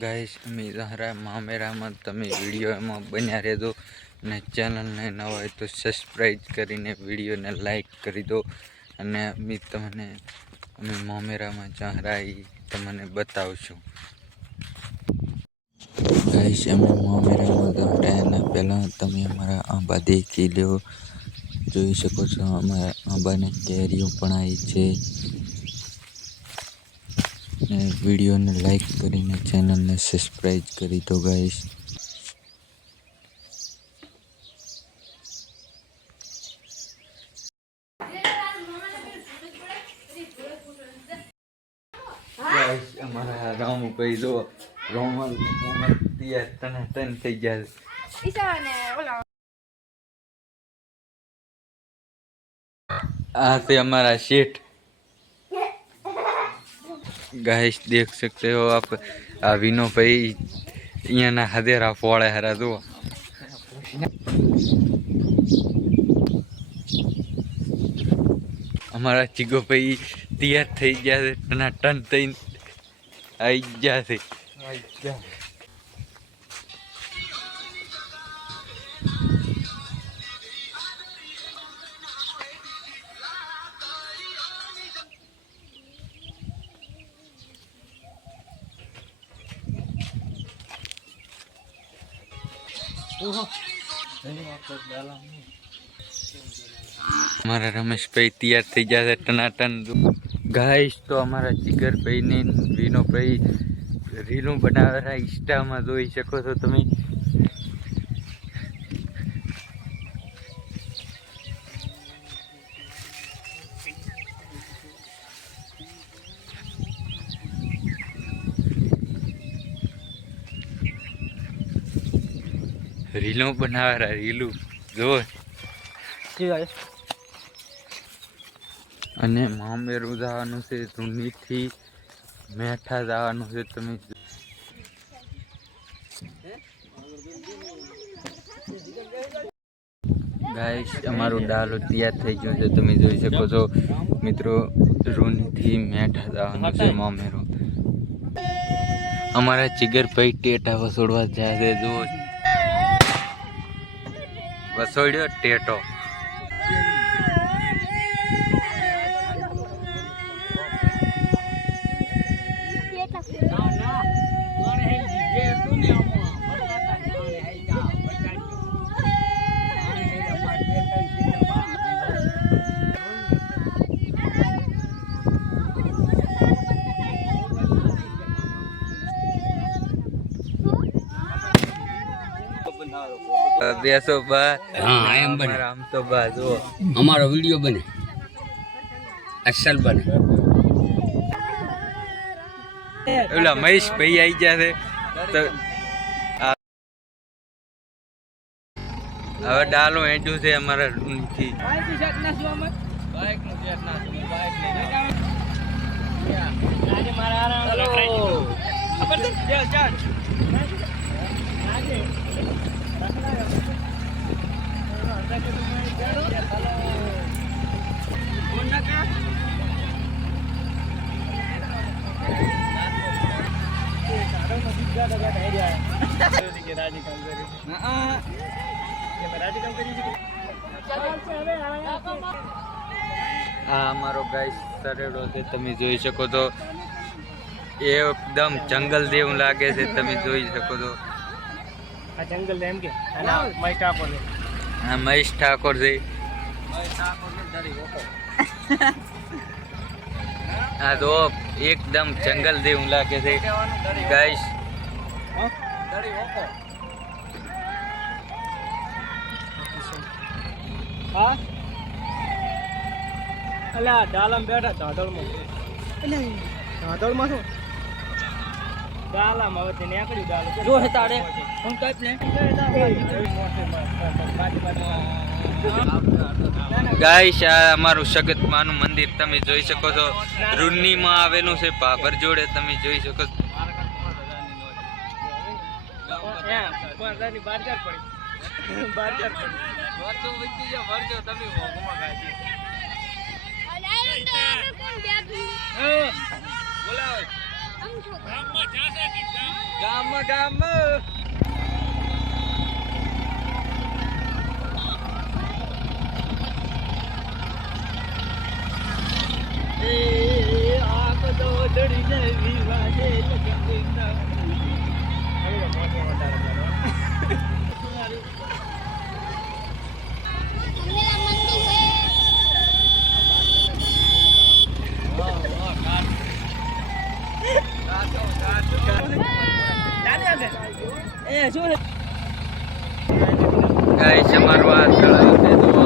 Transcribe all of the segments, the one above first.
Guys મારા મામેરામાં તમે વિડીયોમાં બન્યા રહેજો અને ચેનલને ન હોય તો સબસ્ક્રાઈબ કરીને વિડીયોને લાઈક કરી દો અને તમને અમે મામેરામાં ચાહરાઈ તમને બતાવશું. ગાઈસ અમે મામેરામાં ચાહરાના પહેલાં તમે અમારા આંબા દેખી લો. જોઈ શકો છો અમારા આંબાને કેરીઓ પણ આવી છે. वीडियो ने लाइक करीने चैनल ने सब्सक्राइब करी दो गाइस. गाइस हमारा राम भाई जो रोमल दिया तन થઈ ગયા ઈસાને ઓલા આ છે हमारा सेठ. गाइस देख सकते हो आप विनो भाई यहाँ ना हदेरा फोड़े हरा दो. हमारा चिगो भाई तैयार થઈ ગયા છે ટન થઈ आई ગયા છે. हमारा रमेश भाई तैयार थी जाते टनाटन. गाइस तो हमारा जिगर भाई ने वीनो भाई रीलू बनावे रहा इंस्टा में જોઈ શકો છો તમે. रीलो बनावे रहा रीलू જો. અને મામેરું જવાનું છે ધૂનીથી મેઠા જવાનું છે. તમે ગાઈસ અમારું ડાલો તૈયાર થઈ ગયો છે તમે જોઈ શકો છો મિત્રો. રૂનીથી મેઠા જવાનું છે મામેરું. અમારા જીગર ભાઈ ટેટા વસોડવા જાય છે જો. વસોડ્યો ટેટો. બેસો બા. हाँ एम बने આમ તો બા જો हमारा वीडियो बने असल बने. ઓલા મહેશ ભાઈ આવી ગયા છે તો હવે ડાલો હેડ્યું છે અમારા રૂમથી. આ અમારો ગાઈસ સરેડો છે તમે જોઈ શકો છો. એકદમ જંગલ જેવું લાગે છે તમે જોઈ શકો છો. આ જંગલ એમ કે આના મહેશ ઠાકોર છે. હા મહેશ ઠાકોર છે. આ તો એકદમ જંગલ જેવું લાગે છે ગાઈસ. હા અલા ડાલમ બેઠા ધાધળમાં. એટલે ધાધળમાં શું ડાલામાં હવે તેને આકડી ડાલો જો હે તારે હું કાપ ને ગાઈસ આ અમારું સગતમાનું મંદિર તમે જોઈ શકો છો. રૂનીમાં આવેલું છે ભાભર જોડે તમે જોઈ શકો છો. ગામ ગામ ગાઈસ અમારું આ તળાવ છે જુઓ.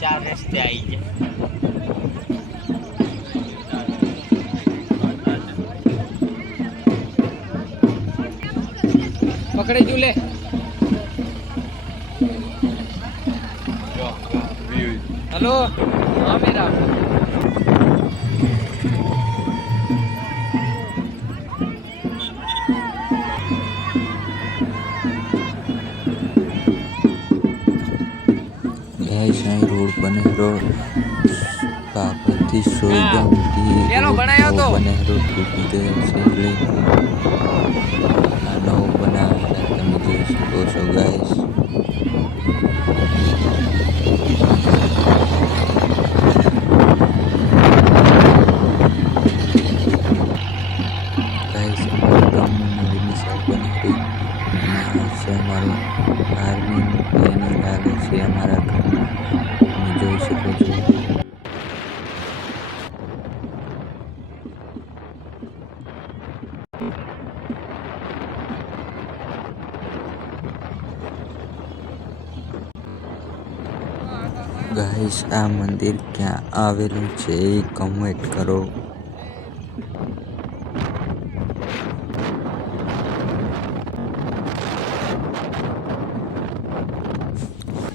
ચાર રસ્તે આવી જાય. પકડી જુ લે. હેલો હા મેરા રોડ બનેરો બાપથી સોયગામથી બનેરો તૂટી ગયો છે એટલે આ નવો બનાવેલા તમે જોઈ શકો છો ગાઈસ. ગાઈસ અમારા ગામનું નવી મિસાઇલ બની ગઈ અને આ છે અમારું આર્મીનું ટ્રેનિંગ લાગે છે અમારા ગામમાં તમે જોઈ શકો છો. ગાઈસ આ મંદિર ક્યાં આવેલું છે એ કમેન્ટ કરો.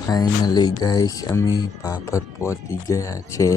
ફાઇનલી ગાઈસ અમે ભાભર પહોંચી ગયા છે.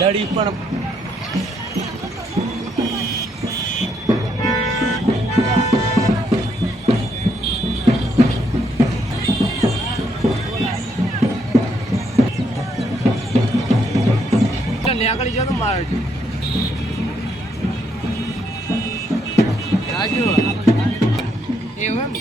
દડી પણ આગળ જતો મારે રાજુ એવું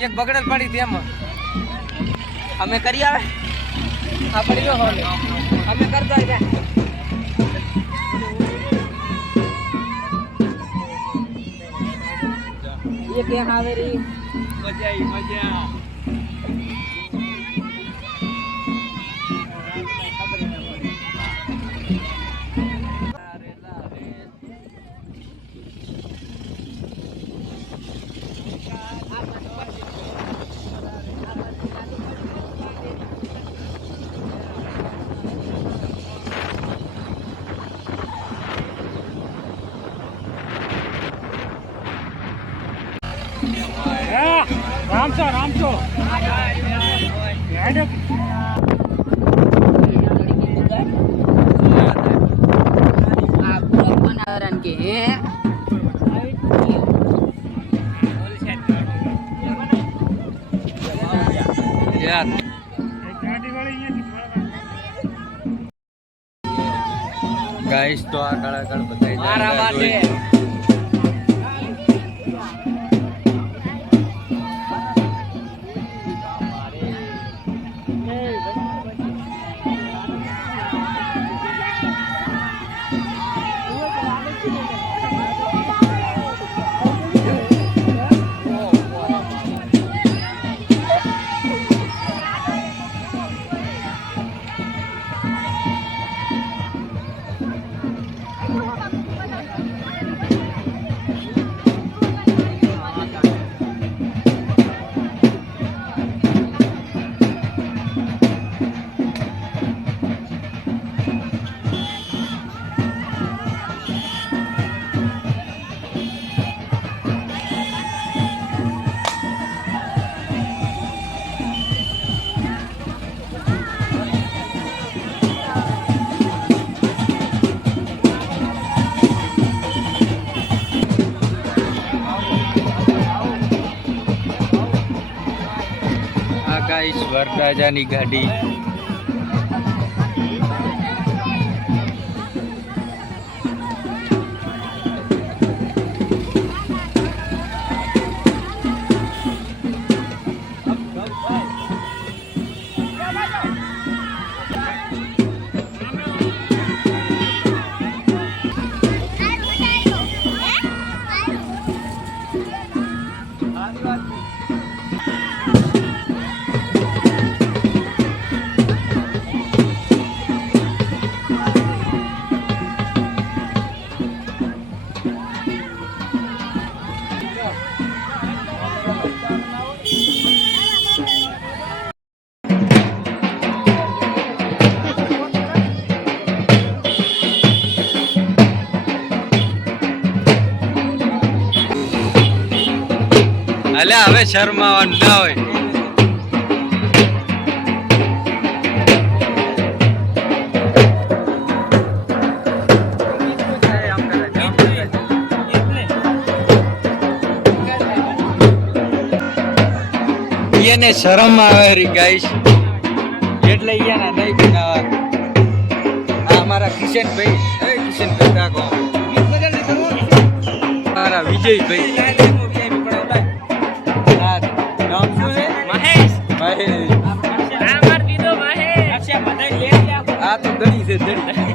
એક બગડલ પડી હતી એમાં અમે કરી આવે આ પડી ગયો હોલે અમે કરતા જાય ये क्या हावेरी मजा आई मजा યાર ગાઈસ તો આ કલાકાર બતાવી મારા માટે આ ગાઈસ વરરાજાની ગાડી અલ્યા હવે શર્માવાનું ના હોય એને શરમ આવે રી ગાઈસ એટલે અહીંયા નહીં બનાવવા આ અમારા કિશનભાઈ કિશનભાઈ કાકો મારા વિજયભાઈ નામ શું છે મહેશ આ તો દડી છે દડી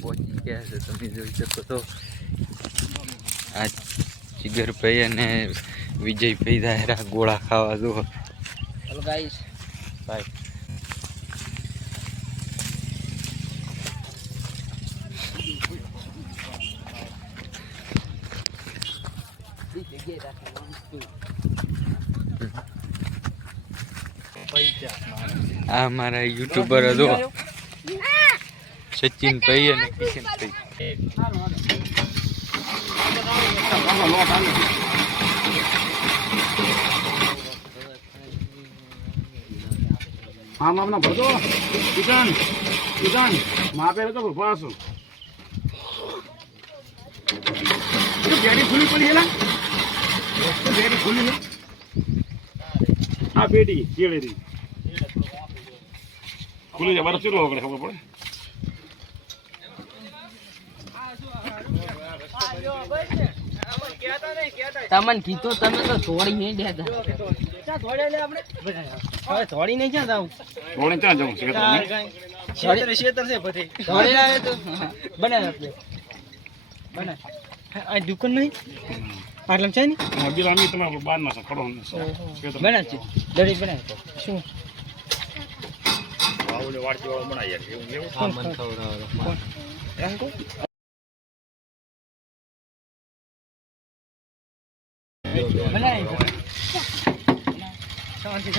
પહોંચી ગયા છે તમે જોઈ શકો તો આ જીગરભાઈ અને વિજયભાઈ દાયરા ગોળા ખાવા દો હેલો ગાઈસ ભાઈ આ મારા યુટ્યુબર હતો સચિનભાઈ અને કિશનભાઈ હા મામના ભરતો કિશન કિશન માપે તો પાછું ગાડી ખુલ્લી પડી હેલા ગાડી ખુલ્લી છે આ પેટી કેળેરી ખુલ્લી છે બરફ ચેટલો વગડે ખબર પડે તમને કીધું તમે તો થોડી નહીં દેતા થોડી નહીં ક્યાં જાવ થોડી ક્યાં જવું છે આ દુકાન નહીં આટલા છે ને બિરામી તમે બાર માં ખડો બનાવ છે દડી બનાવ શું વાડકી વાળો બનાવી હવે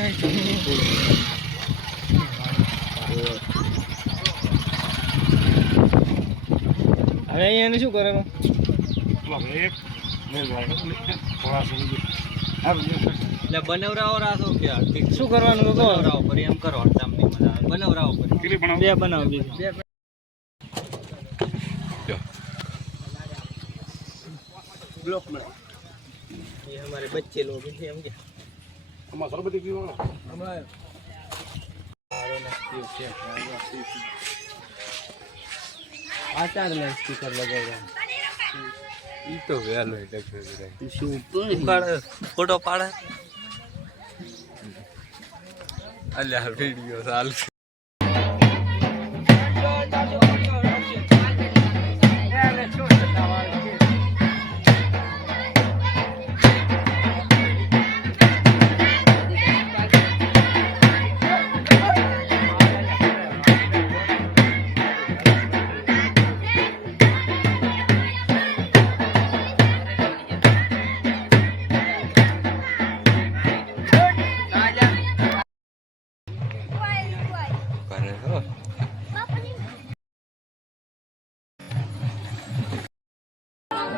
અહીંયા શું કરે એક મેલ ભાઈ થોડા સુધી એટલે બનાવરાવો રાસો કે શું કરવાનું તો બનાવરાવો પર એમ કરો હડતામ ની મજા આવે બનાવરાવો પર કેટલી બનાવ બે બનાવ બે ब्लॉक में ये हमारे बच्चे लोग हैं हम क्या અમાર સરબતી પીવાનો हमारे आचार में स्पीकर लगेगा એ તો વહેલો એટલે फोटो पाड़े અલ્યા વિડીયો ચાલશે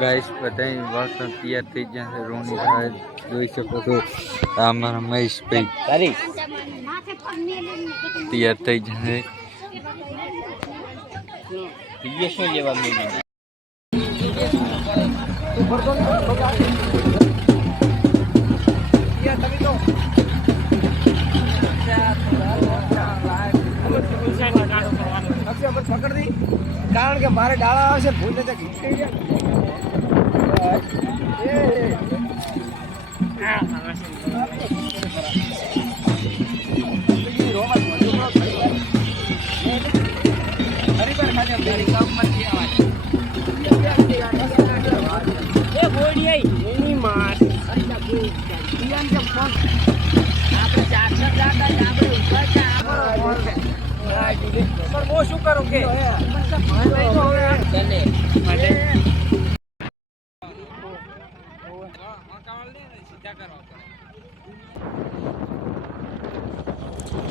ગાઈસ બધાય વાસણ તૈયાર થઈ ગયા છે રોણી સાહેબ જોઈ શકો છો આ અમારા મહેશભાઈ તારી તૈયાર થઈ જશે ये શું લેવા મેલી પકડ દી કારણ કે મારે ડાળા આવશે ભૂલે તો ખીચડી वो શું કરું કે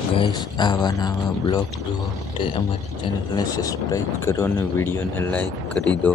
ગાઈસ આવા નવા બ્લોગ જોવા માટે અમારી ચેનલને સબસ્ક્રાઈબ કરો અને વિડીયોને લાઈક કરી દો